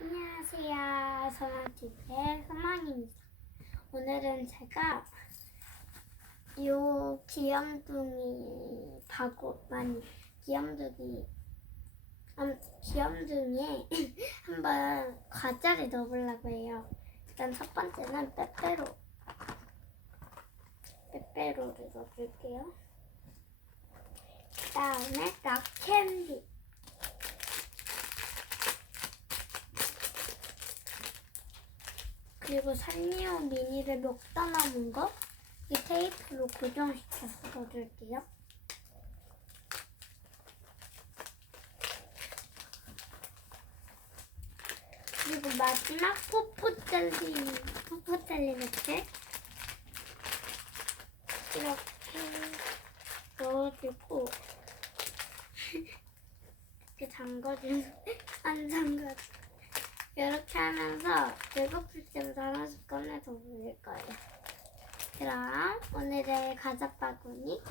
안녕하세요. 소망TV의 소망입니다. 오늘은 제가 요 귀염둥이 바구 아니 귀염둥이 아무튼 귀염둥이에 한번 과자를 넣어보려고 해요. 일단 첫 번째는 빼빼로 빼빼로를 넣어줄게요. 그 다음에 락캔디 그리고 산리오 미니를 먹다 남은 거 이 테이프로 고정시켜서 넣어줄게요. 그리고 마지막 포포 젤리, 포포 젤리 이렇게 이렇게 넣어주고 이렇게 잠궈주면 안 잠궈. 이렇게 하면서 배고플 때마다 하나씩 꺼내서 먹을 거예요. 그럼 오늘의 과자 바구니.